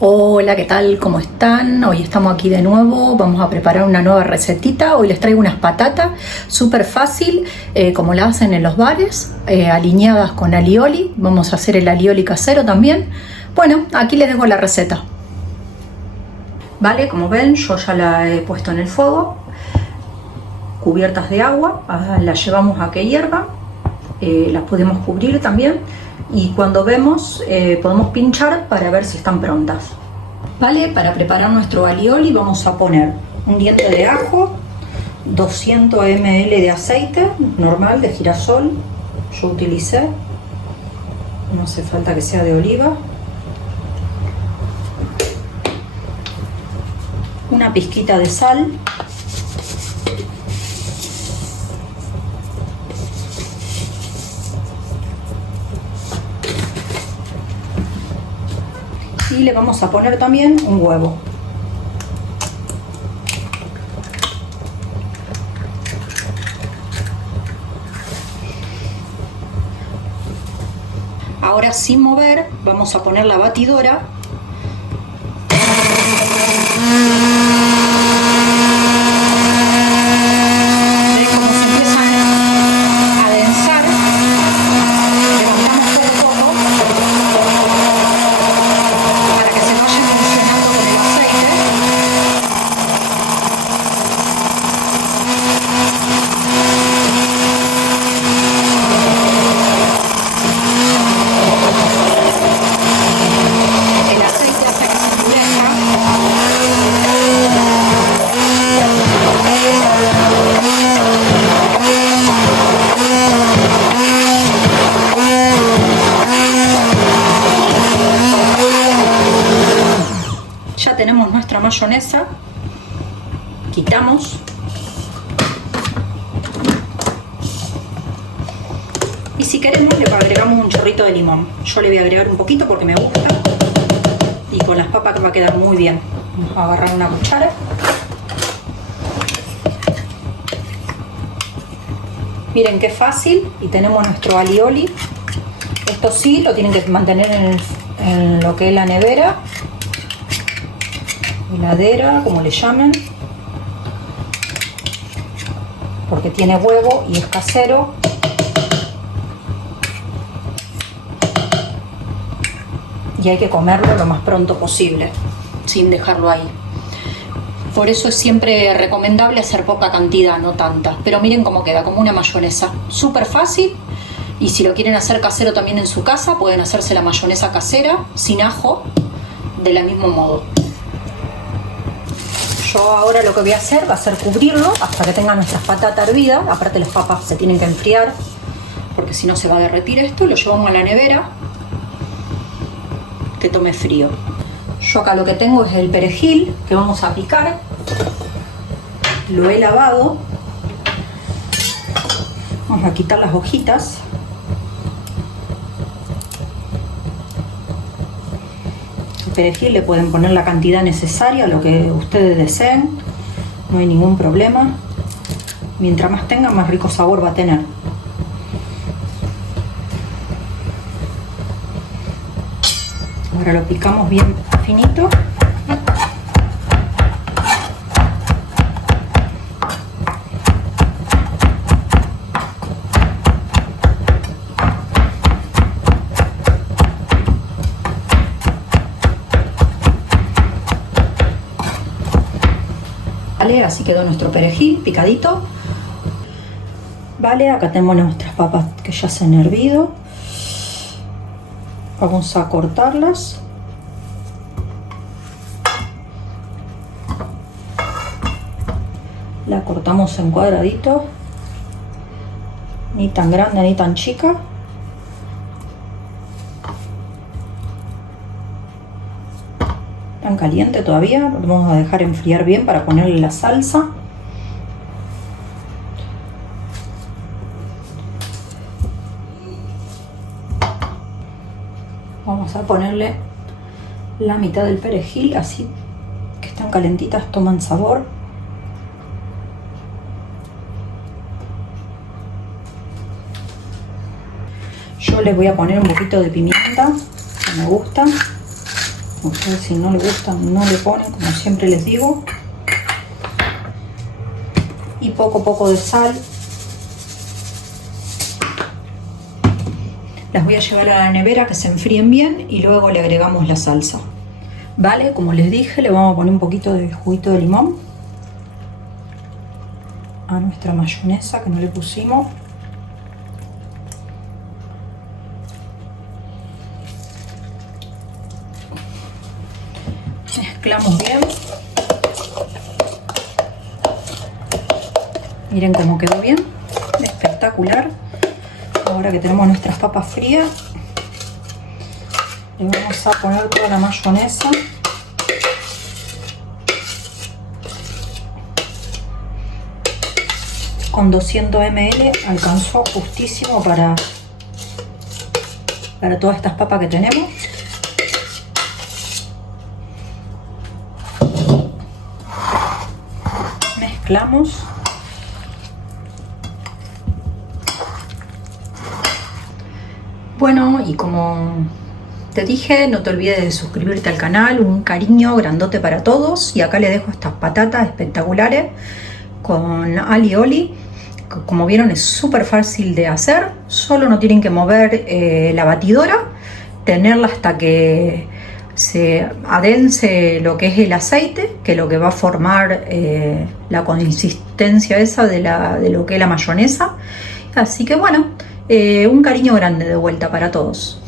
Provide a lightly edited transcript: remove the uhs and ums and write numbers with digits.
Hola, ¿qué tal? ¿Cómo están? Hoy estamos aquí de nuevo, vamos a preparar una nueva recetita. Hoy les traigo unas patatas súper fácil, como la hacen en los bares, aliñadas con alioli. Vamos a hacer el alioli casero también. Bueno, aquí les dejo la receta. Vale, como ven, yo ya la he puesto en el fuego, cubiertas de agua, las llevamos a que hiervan, las podemos cubrir también. Y cuando vemos, podemos pinchar para ver si están prontas. Vale, para preparar nuestro alioli vamos a poner un diente de ajo, 200 ml de aceite normal de girasol, yo utilicé, no hace falta que sea de oliva, una pizquita de sal, y le vamos a poner también un huevo. Ahora, sin mover, vamos a poner la batidora. Ya tenemos nuestra mayonesa, quitamos y si queremos le agregamos un chorrito de limón. Yo le voy a agregar un poquito porque me gusta y con las papas va a quedar muy bien. Vamos a agarrar una cuchara. Miren qué fácil, y tenemos nuestro alioli. Esto sí lo tienen que mantener en lo que es la nevera, heladera, como le llamen, porque tiene huevo y es casero. Y hay que comerlo lo más pronto posible, sin dejarlo ahí. Por eso es siempre recomendable hacer poca cantidad, no tanta. Pero miren cómo queda, como una mayonesa. Súper fácil. Y si lo quieren hacer casero también en su casa, pueden hacerse la mayonesa casera, sin ajo, de la mismo modo. Yo ahora lo que voy a hacer va a ser cubrirlo hasta que tengan nuestras patatas hervidas. Aparte las papas se tienen que enfriar, porque si no se va a derretir esto. Lo llevamos a la nevera, que tome frío. Yo acá lo que tengo es el perejil que vamos a picar. Lo he lavado. Vamos a quitar las hojitas. El perejil le pueden poner la cantidad necesaria, lo que ustedes deseen. No hay ningún problema. Mientras más tenga, más rico sabor va a tener. Ahora lo picamos bien finito. Vale, así quedó nuestro perejil picadito. Vale, acá tenemos nuestras papas que ya se han hervido. Vamos a cortarlas. La cortamos en cuadraditos, ni tan grande ni tan chica. Tan caliente todavía, lo vamos a dejar enfriar bien para ponerle la salsa. Vamos a ponerle la mitad del perejil, así que están calentitas, toman sabor. Yo les voy a poner un poquito de pimienta, que me gusta. Ustedes si no les gustan no le ponen, como siempre les digo. Y poco de sal. Las voy a llevar a la nevera que se enfríen bien y luego le agregamos la salsa. Vale, como les dije, le vamos a poner un poquito de juguito de limón a nuestra mayonesa que no le pusimos. Mezclamos bien. Miren cómo quedó bien, espectacular. Ahora que tenemos nuestras papas frías, le vamos a poner toda la mayonesa. Con 200 ml alcanzó justísimo para todas estas papas que tenemos. Mezclamos. Bueno, y como te dije, no te olvides de suscribirte al canal. Un cariño grandote para todos. Y acá les dejo estas patatas espectaculares con alioli. Como vieron, es súper fácil de hacer. Solo no tienen que mover la batidora, tenerla hasta que se adense lo que es el aceite, que es lo que va a formar la consistencia esa de lo que es la mayonesa. Así que bueno, un cariño grande de vuelta para todos.